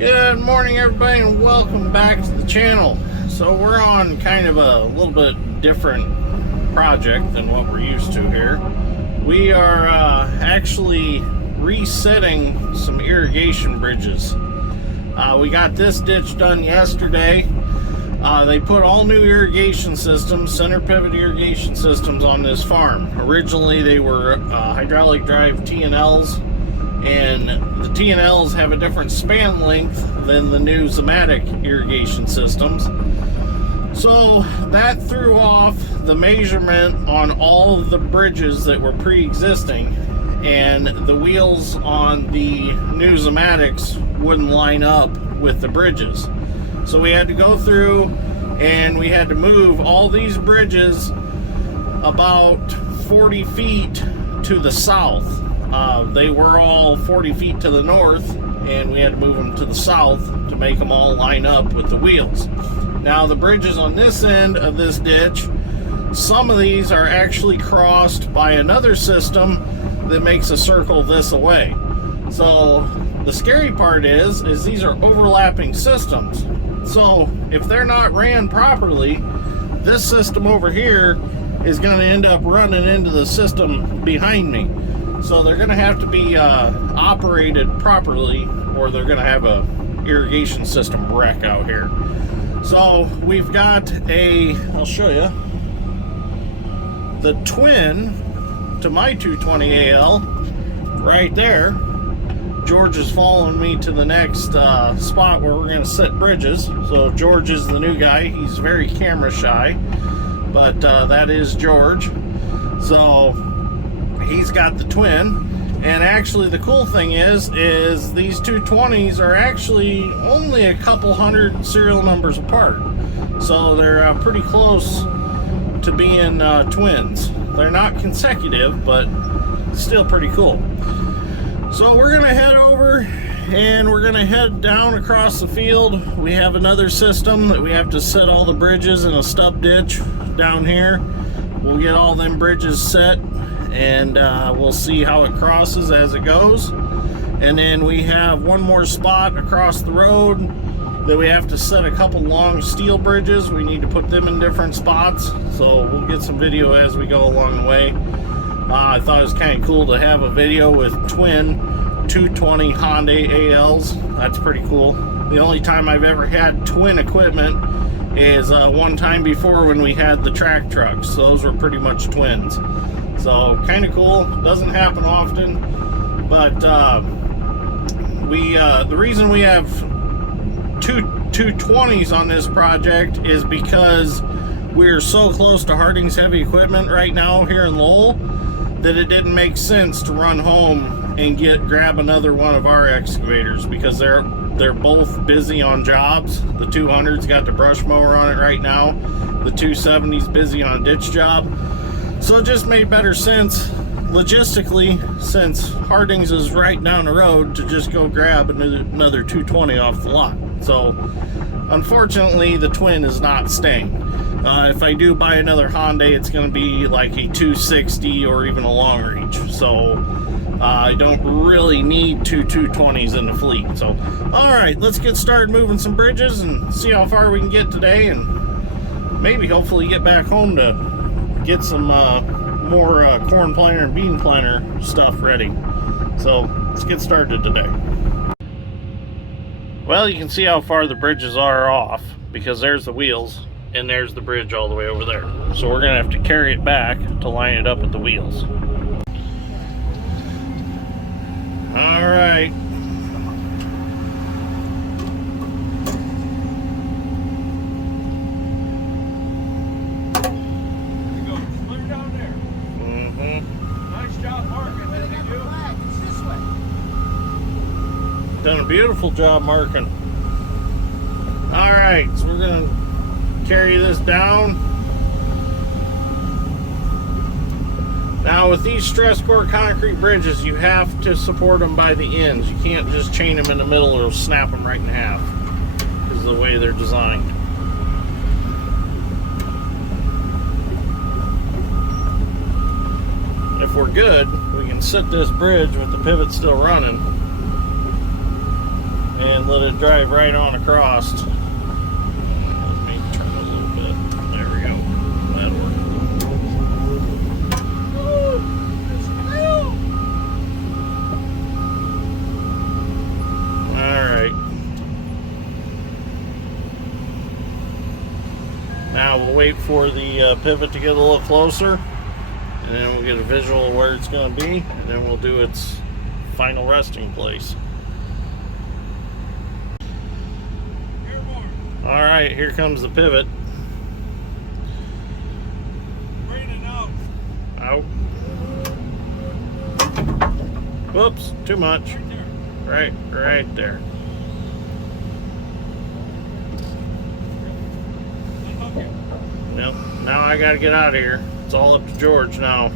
Good morning, everybody, and welcome back to the channel. So we're on kind of a little bit different project than what we're used to here. We are actually resetting some irrigation bridges. We got this ditch done yesterday. They put all new irrigation systems, center pivot irrigation systems on this farm. Originally they were hydraulic drive T&Ls, and the T&Ls have a different span length than the new Zamatic irrigation systems. So that threw off the measurement on all of the bridges that were pre-existing, and the wheels on the new Zamatics wouldn't line up with the bridges. So we had to go through and we had to move all these bridges about 40 feet to the south. They were all 40 feet to the north, and we had to move them to the south to make them all line up with the wheels. Now the bridges on this end of this ditch, some of these are actually crossed by another system that makes a circle this away. So the scary part is these are overlapping systems. So if they're not ran properly, this system over here is going to end up running into the system behind me. So they're going to have to be operated properly, or they're going to have a irrigation system wreck out here. So we've got I'll show you, the twin to my 220AL right there. George is following me to the next spot where we're going to set bridges. So George is the new guy. He's very camera shy, but that is George. So he's got the twin. And actually the cool thing is these 220s are actually only a couple hundred serial numbers apart. So they're pretty close to being twins. They're not consecutive, but still pretty cool. So we're gonna head over and we're gonna head down across the field. We have another system that we have to set all the bridges in a stub ditch down here. We'll get all them bridges set, and we'll see how it crosses as it goes. And then we have one more spot across the road that we have to set a couple long steel bridges. We need to put them in different spots, so we'll get some video as we go along the way. I thought it was kind of cool to have a video with twin 220 Hyundai ALs. That's pretty cool. The only time I've ever had twin equipment is one time before when we had the track trucks. So those were pretty much twins. So kind of cool. Doesn't happen often, but the reason we have two 220s on this project is because we're so close to Harding's Heavy Equipment right now here in Lowell that it didn't make sense to run home and grab another one of our excavators, because they're both busy on jobs. The 200's got the brush mower on it right now. The 270's busy on a ditch job. So it just made better sense logistically, since Harding's is right down the road, to just go grab another 220 off the lot. So unfortunately the twin is not staying. If I do buy another Hyundai, it's going to be like a 260 or even a long reach. So I don't really need two 220s in the fleet. So alright, let's get started moving some bridges and see how far we can get today, and maybe hopefully get back home to get some more corn planter and bean planter stuff ready. So let's get started today. Well, you can see how far the bridges are off, because there's the wheels and there's the bridge all the way over there. So we're gonna have to carry it back to line it up with the wheels. All right. Done a beautiful job marking. All right, so we're gonna carry this down. Now with these stress core concrete bridges, you have to support them by the ends. You can't just chain them in the middle or snap them right in half, because of the way they're designed. If we're good, we can set this bridge with the pivot still running and let it drive right on across. Let me turn a little bit. There we go. That'll work. Alright. Now we'll wait for the pivot to get a little closer, and then we'll get a visual of where it's going to be, and then we'll do its final resting place. Alright, here comes the pivot. Bring it out. Out. Whoops, too much. Right there. Well, now I gotta get out of here. It's all up to George now.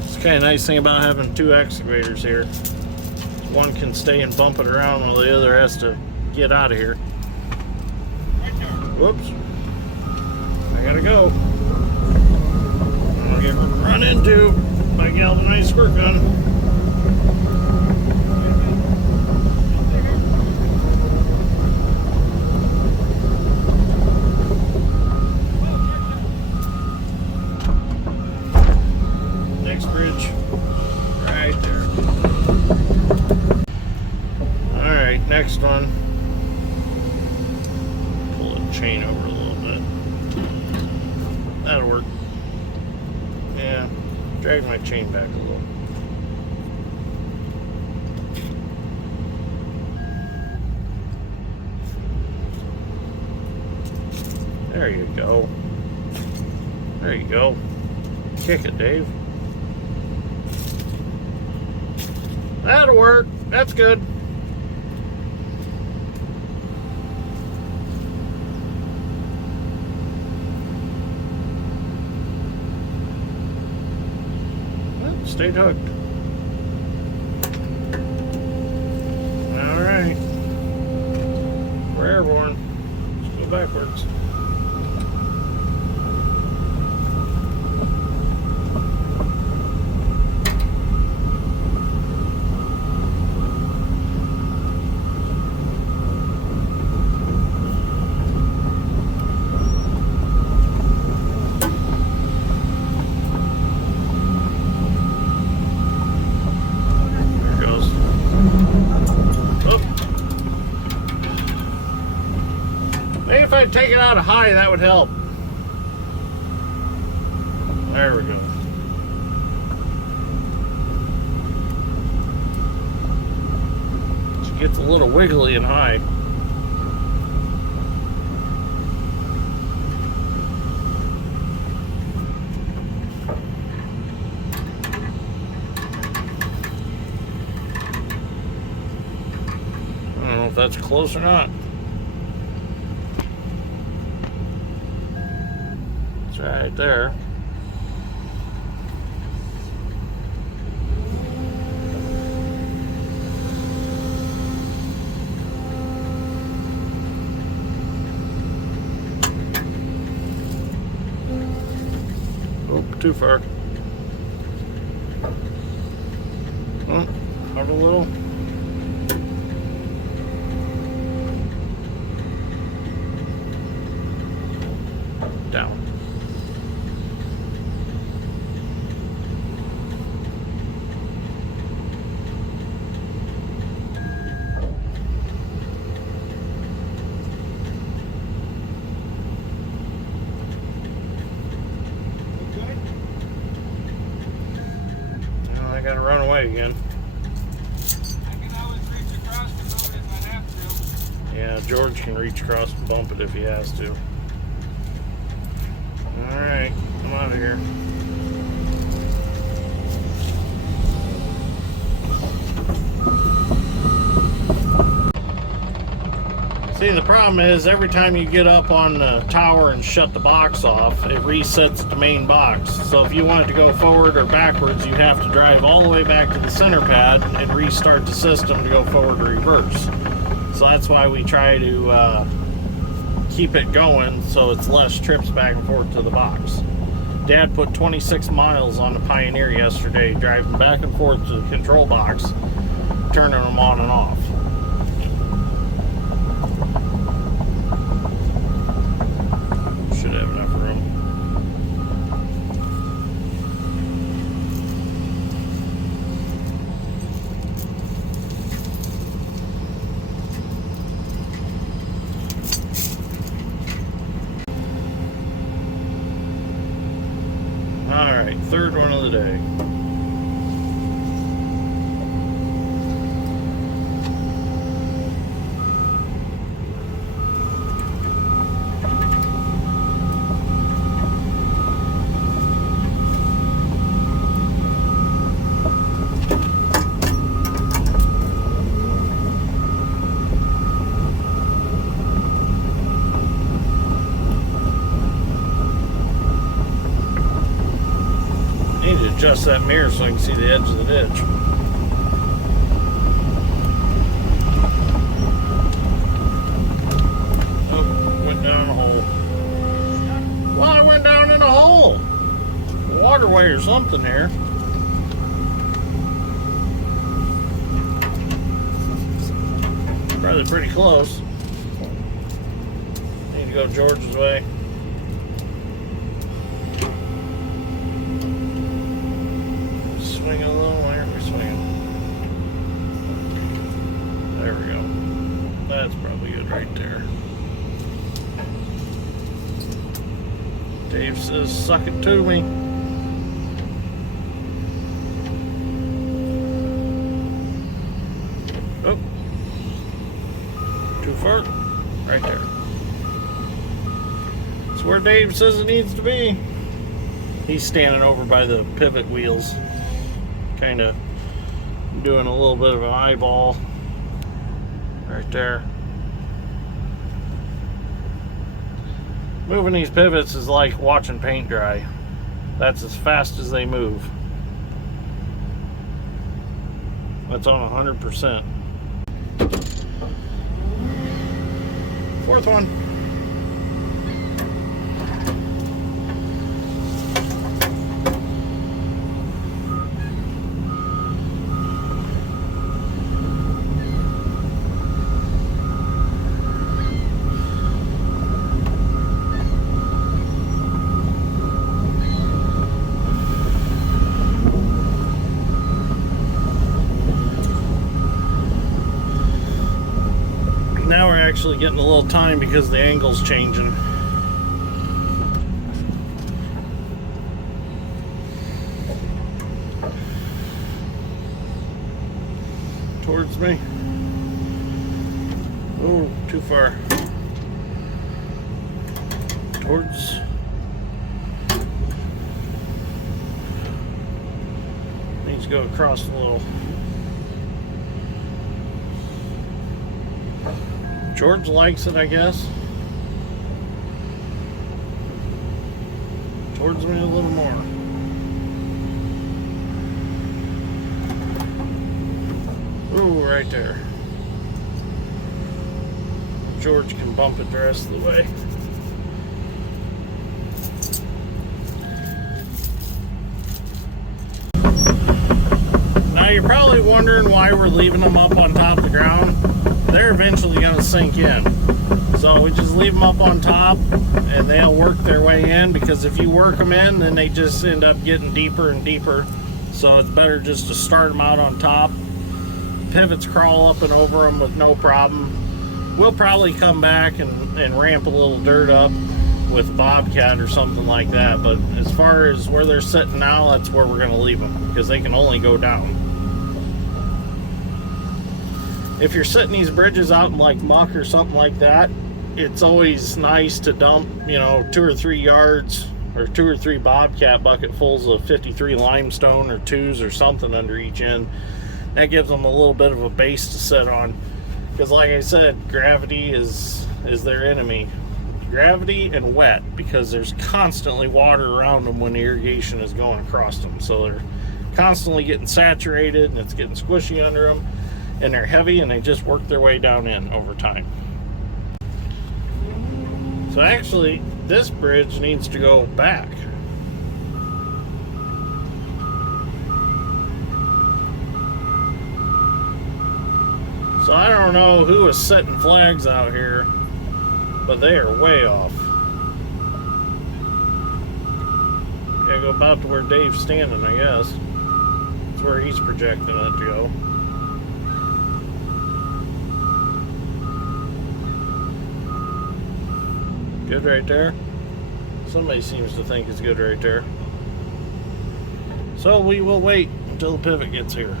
It's kind of nice thing about having two excavators here. One can stay and bump it around while the other has to get out of here. Whoops. I gotta go. I'm gonna get run into by galvanized squirt gun. Next bridge. Right there. Alright, next one. Chain over a little bit. That'll work. Yeah, drag my chain back a little. There you go. There you go. Kick it, Dave. That'll work. That's good. Stayed hooked. Alright. We're airborne. Let's go backwards. Maybe if I take it out high, that would help. There we go. She gets a little wiggly and high. I don't know if that's close or not. Right there. Oh, too far. Oh, up a little. Down. I gotta run away again. I can always reach across the boat if I have to. Yeah, George can reach across and bump it if he has to. Alright, come out of here. See, the problem is every time you get up on the tower and shut the box off, it resets the main box. So if you want it to go forward or backwards, you have to drive all the way back to the center pad and restart the system to go forward or reverse. So that's why we try to keep it going so it's less trips back and forth to the box. Dad put 26 miles on the Pioneer yesterday, driving back and forth to the control box, turning them on and off. of the day. Adjust that mirror so I can see the edge of the ditch. Oh, went down a hole. Well, I went down in a hole. Waterway or something here. Probably pretty close. Need to go George's way. Swing a little. Why aren't we swinging? There we go. That's probably good right there. Dave says, suck it to me. Oh. Too far. Right there. It's where Dave says it needs to be. He's standing over by the pivot wheels. Kind of doing a little bit of an eyeball right there. Moving these pivots is like watching paint dry. That's as fast as they move. That's on 100%. Fourth one. Now we're actually getting a little time because the angle's changing. Towards me. Oh, too far. Towards. Needs to go across a little. George likes it, I guess. Towards me a little more. Ooh, right there. George can bump it the rest of the way. Now you're probably wondering why we're leaving them up on top of the ground. They're eventually going to sink in. So we just leave them up on top and they'll work their way in, because if you work them in, then they just end up getting deeper and deeper. So it's better just to start them out on top. Pivots crawl up and over them with no problem. We'll probably come back and ramp a little dirt up with Bobcat or something like that. But as far as where they're sitting now, that's where we're going to leave them, because they can only go down. If you're setting these bridges out in like muck or something like that, it's always nice to dump, 2 or 3 yards or 2 or 3 Bobcat bucketfuls of 53 limestone or 2s or something under each end. That gives them a little bit of a base to sit on, because like I said, gravity is their enemy. Gravity and wet, because there's constantly water around them when the irrigation is going across them. So they're constantly getting saturated and it's getting squishy under them. And they're heavy and they just work their way down in over time. So actually, this bridge needs to go back. So I don't know who is setting flags out here, but they are way off. Gotta go about to where Dave's standing, I guess. That's where he's projecting it to go. Good right there. Somebody seems to think it's good right there. So we will wait until the pivot gets here.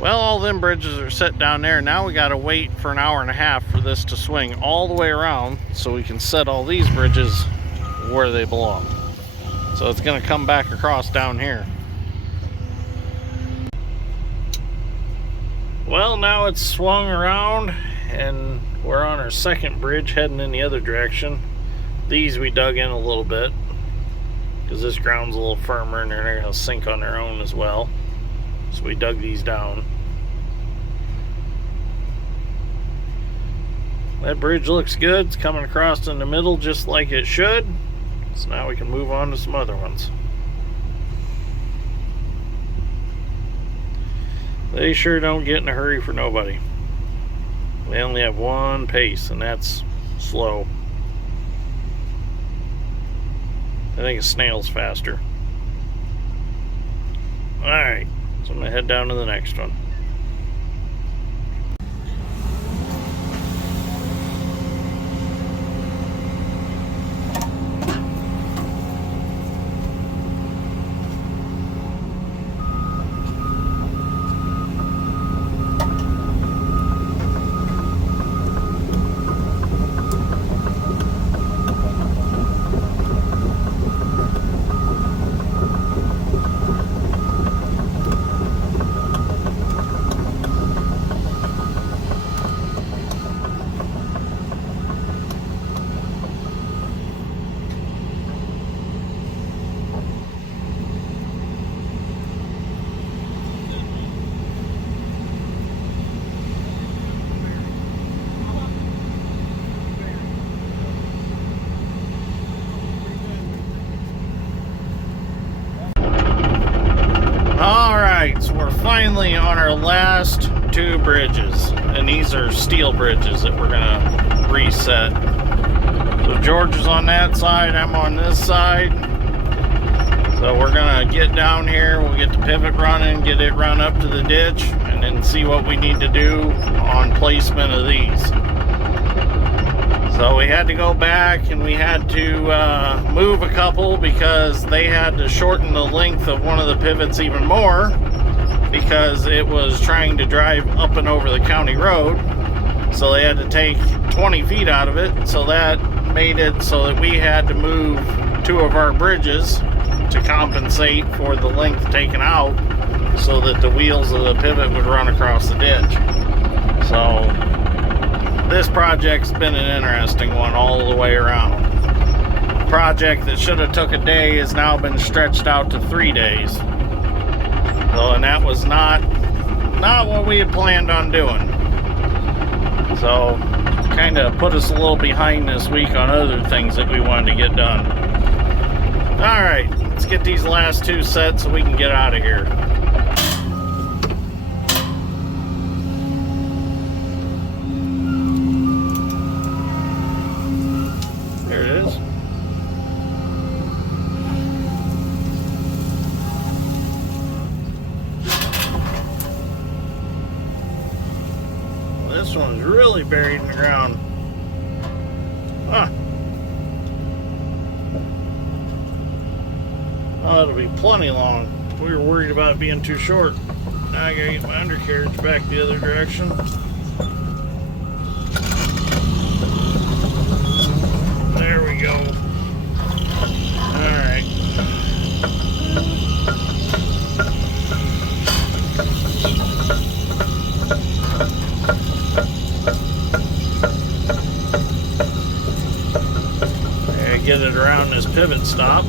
Well, all them bridges are set down there. Now we gotta wait for an hour and a half for this to swing all the way around so we can set all these bridges where they belong. So it's gonna come back across down here. Well, now it's swung around and we're on our second bridge heading in the other direction. These we dug in a little bit because this ground's a little firmer and they're gonna sink on their own as well. So we dug these down. That bridge looks good. It's coming across in the middle just like it should. So now we can move on to some other ones. They sure don't get in a hurry for nobody. They only have one pace, and that's slow. I think a snail's faster. Alright, so I'm going to head down to the next one. So we're finally on our last two bridges, and these are steel bridges that we're gonna reset. So George is on that side, I'm on this side. So we're gonna get down here, we'll get the pivot running, get it run up to the ditch, and then see what we need to do on placement of these. So we had to go back and we had to move a couple because they had to shorten the length of one of the pivots even more because it was trying to drive up and over the county road. So they had to take 20 feet out of it. So that made it so that we had to move two of our bridges to compensate for the length taken out so that the wheels of the pivot would run across the ditch. So this project's been an interesting one all the way around. The project that should have took a day has now been stretched out to 3 days. So, and that was not what we had planned on doing. So, kind of put us a little behind this week on other things that we wanted to get done. Alright, let's get these last two set so we can get out of here. This one's really buried in the ground. Huh. Oh, it'll be plenty long. We were worried about it being too short. Now I gotta get my undercarriage back the other direction. There we go. Alright. Get it around this pivot stop.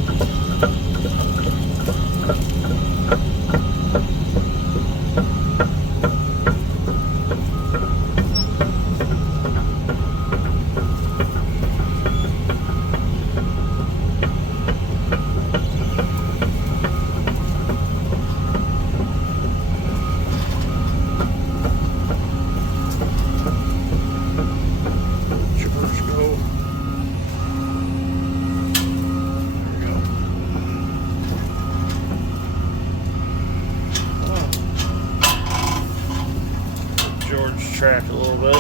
Track a little bit.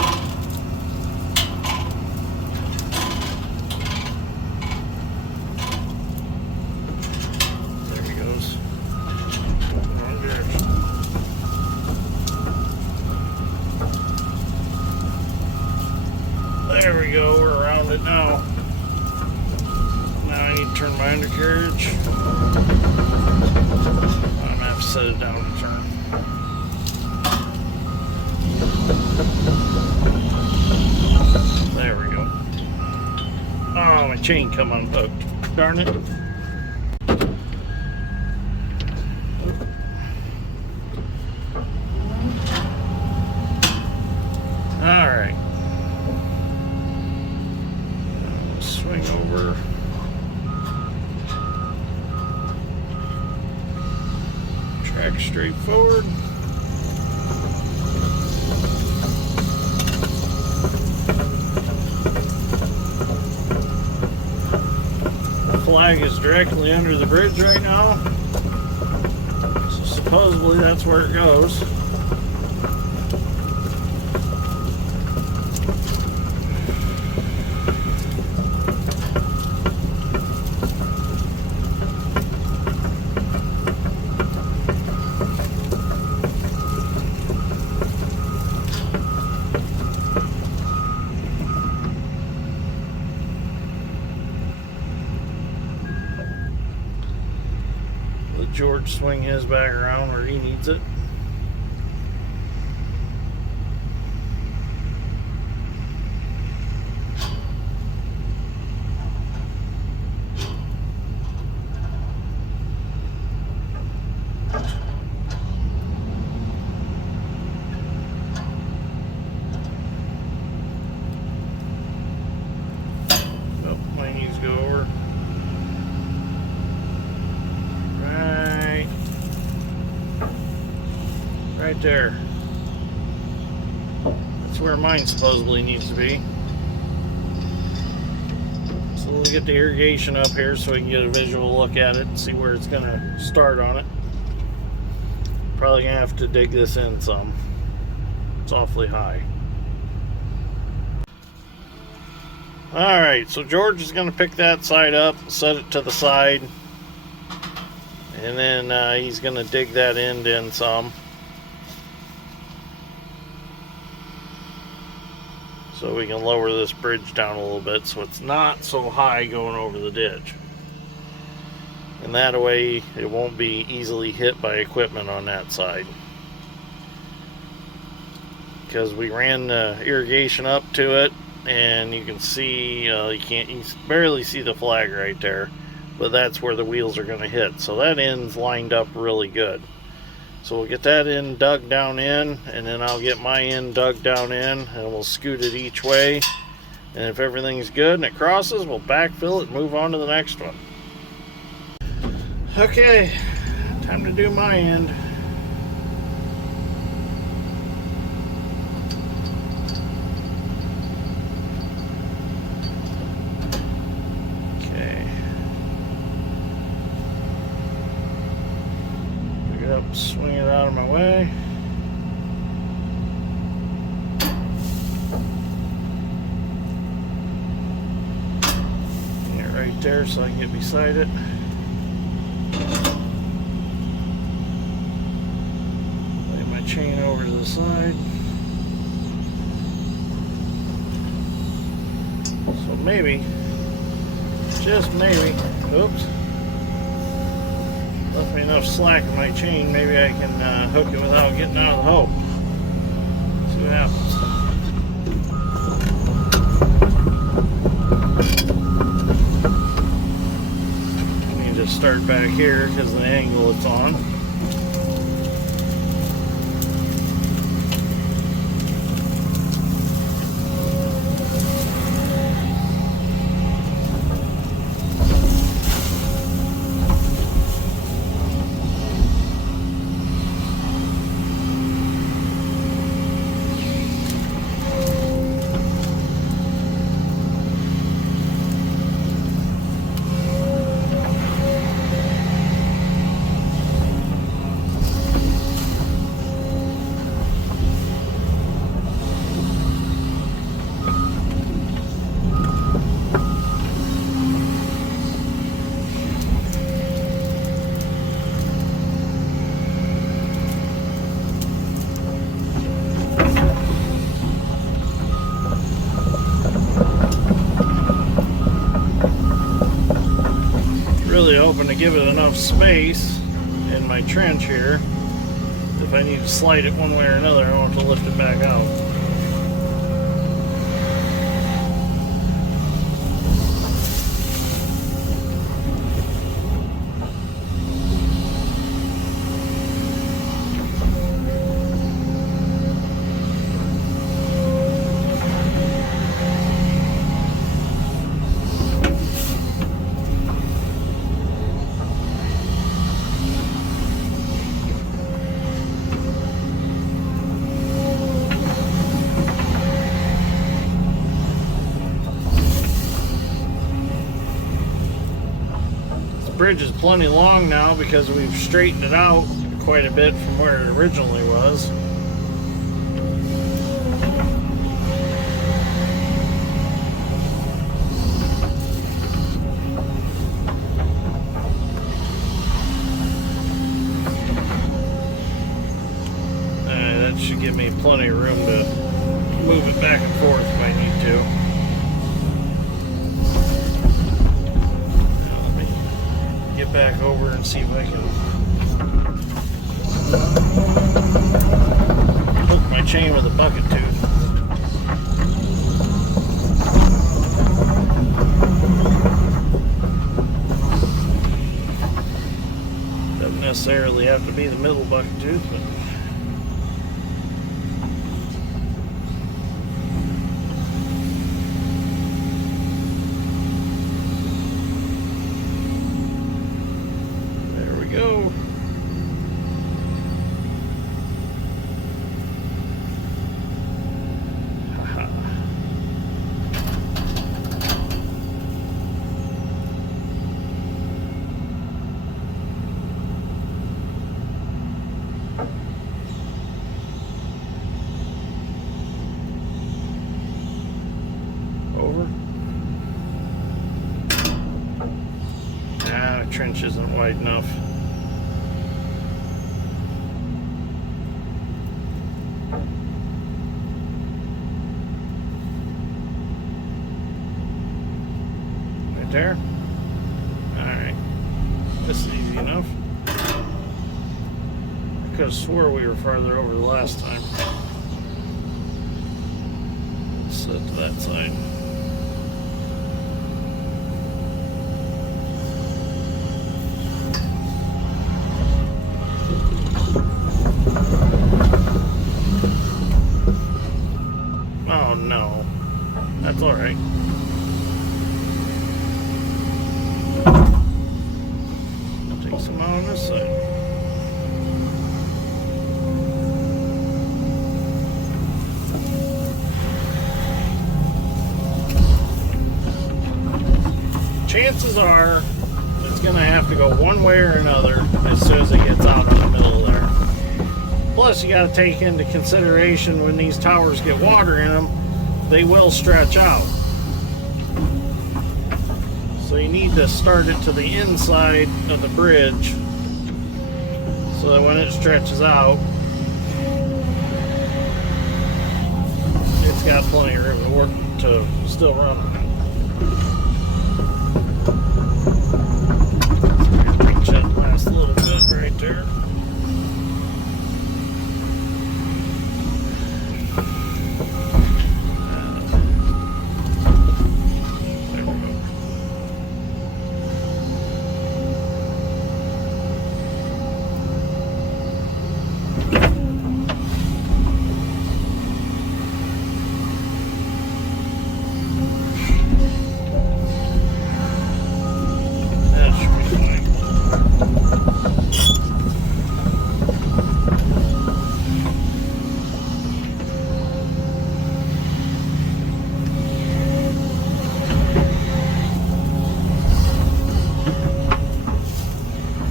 There we go, we're around it now. Now I need to turn my undercarriage. I'm gonna have to set it down to turn. There we go. Oh, my chain come unhooked. Darn it. Alright. Swing over. Track straight forward. The flag is directly under the bridge right now. So supposedly that's where it goes. George swing his back around where he needs it. Nope, mine needs to go over. Right there. That's where mine supposedly needs to be. So we'll get the irrigation up here so we can get a visual look at it and see where it's going to start on it. Probably going to have to dig this in some. It's awfully high. Alright, so George is going to pick that side up, set it to the side, and then he's going to dig that end in some. So we can lower this bridge down a little bit so it's not so high going over the ditch. And that way it won't be easily hit by equipment on that side. Because we ran the irrigation up to it, and you can see, you barely see the flag right there, but that's where the wheels are going to hit. So that end's lined up really good. So we'll get that end dug down in, and then I'll get my end dug down in, and we'll scoot it each way. And if everything's good and it crosses, we'll backfill it and move on to the next one. Okay, time to do my end. Okay. Up, swing it out of my way. Get it right there so I can get beside it. Lay my chain over to the side. So maybe, just maybe, oops. Left me enough slack in my chain, maybe I can hook it without getting out of the hole. See what happens. I need to start back here because of the angle it's on. hoping to give it enough space in my trench here. If I need to slide it one way or another, I don't have to lift it back out. Bridge is plenty long now because we've straightened it out quite a bit from where it originally was. That should give me plenty of room to move it back and forth if I need to. Get back over and see if I can hook my chain with a bucket tooth. Doesn't necessarily have to be the middle bucket tooth, but go. Haha. Over. The trench isn't wide enough. There. Alright. This is easy enough. I could have swore we were farther over the last time. Set to that side. Oh no. That's alright. Some out on this side. Chances are it's going to have to go one way or another as soon as it gets out in the middle there. Plus, you got to take into consideration when these towers get water in them, they will stretch out. So you need to start it to the inside of the bridge so that when it stretches out, it's got plenty of room to work to still run. Reach that last little bit right there.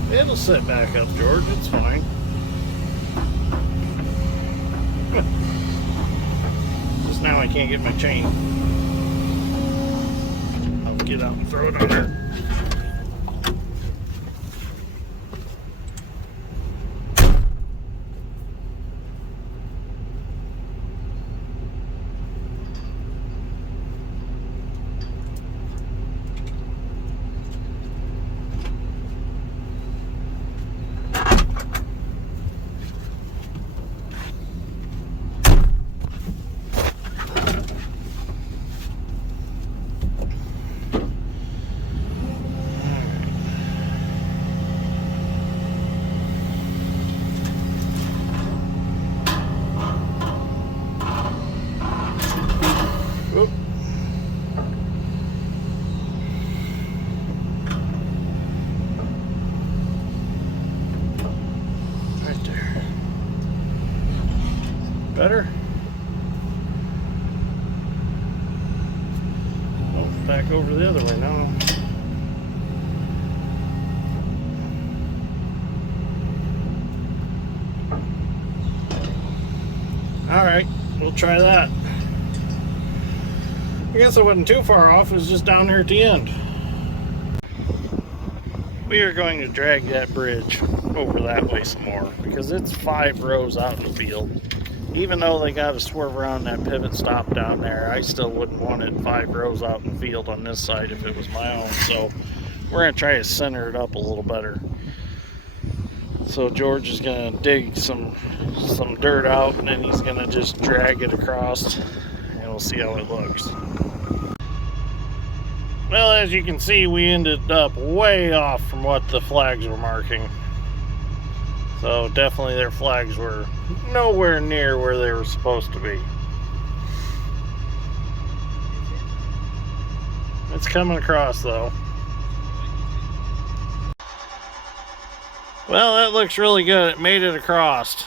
It'll sit back up, George. It's fine. Just now I can't get my chain. I'll get out and throw it on there. Better? Oh, back over the other way now. Alright, we'll try that. I guess I wasn't too far off, it was just down here at the end. We are going to drag that bridge over that way some more because it's 5 rows out in the field. Even though they got to swerve around that pivot stop down there, I still wouldn't want it 5 rows out in the field on this side if it was my own. So we're going to try to center it up a little better. So George is going to dig some dirt out, and then he's going to just drag it across, and we'll see how it looks. Well, as you can see, we ended up way off from what the flags were marking. So definitely their flags were nowhere near where they were supposed to be. It's coming across though. Well, that looks really good. It made it across.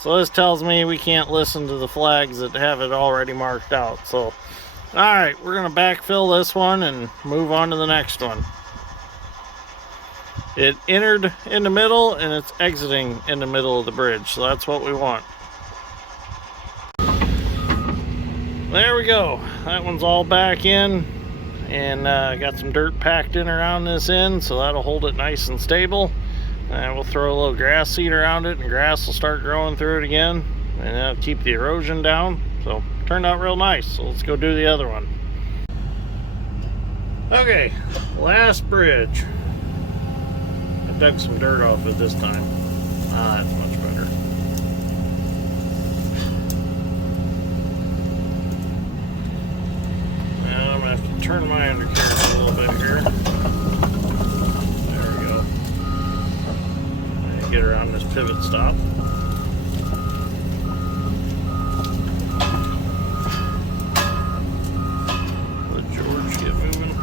So this tells me we can't listen to the flags that have it already marked out. So, alright, we're going to backfill this one and move on to the next one. It entered in the middle and it's exiting in the middle of the bridge. So that's what we want. There we go. That one's all back in. And got some dirt packed in around this end. So that'll hold it nice and stable. And we'll throw a little grass seed around it, and grass will start growing through it again, and that'll keep the erosion down. So turned out real nice. So let's go do the other one. Okay, last bridge. I dug some dirt off it this time. Ah, that's much better. Now I'm gonna have to turn my undercarriage a little bit here. Get around this pivot stop. Let George get moving.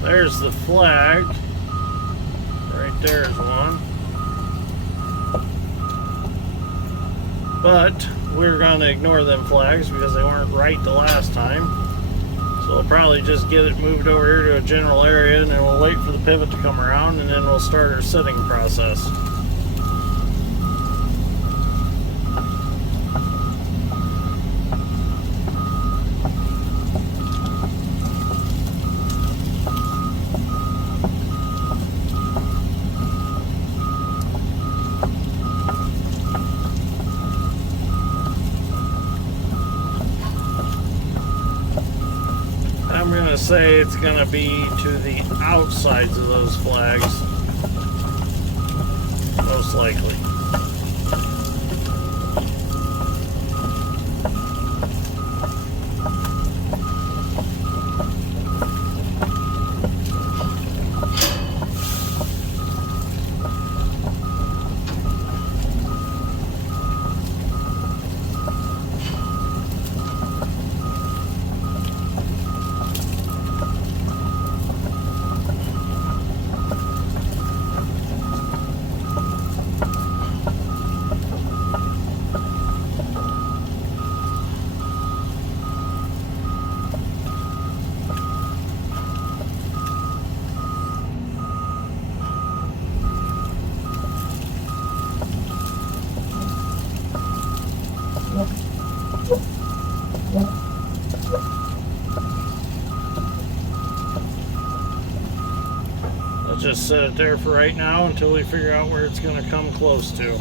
There's the flag. Right there's one. But we're going to ignore them flags because they weren't right the last time. So we'll probably just get it moved over here to a general area, and then we'll wait for the pivot to come around, and then we'll start our setting process. I'm going to say it's going to be to the outsides of those flags, most likely. Let's just set it there for right now until we figure out where it's going to come close to.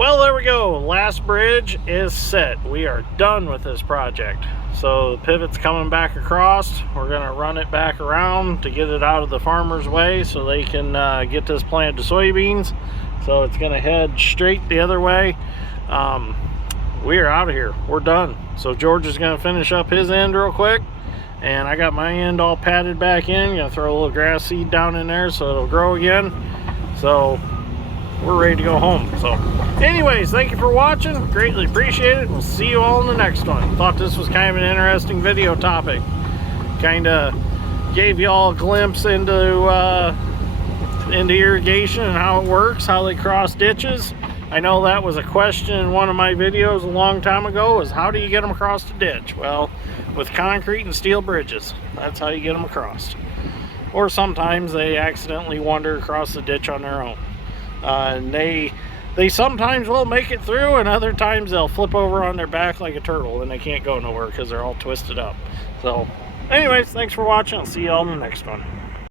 Well, there we go. Last bridge is set. We are done with this project. So the pivot's coming back across. We're going to run it back around to get it out of the farmer's way so they can get this planted to soybeans. So it's going to head straight the other way. We are out of here. We're done. So George is going to finish up his end real quick. And I got my end all patted back in. Going to throw a little grass seed down in there so it'll grow again. So we're ready to go home. So anyways, thank you for watching. Greatly appreciate it. We'll see you all in the next one. Thought this was kind of an interesting video topic. Kind of gave you all a glimpse into irrigation and how it works, how they cross ditches. I know that was a question in one of my videos a long time ago, is how do you get them across the ditch? Well, with concrete and steel bridges, that's how you get them across. Or sometimes they accidentally wander across the ditch on their own. And they sometimes will make it through, and other times they'll flip over on their back like a turtle and they can't go nowhere because they're all twisted up. So anyways, thanks for watching. I'll see you all in the next one.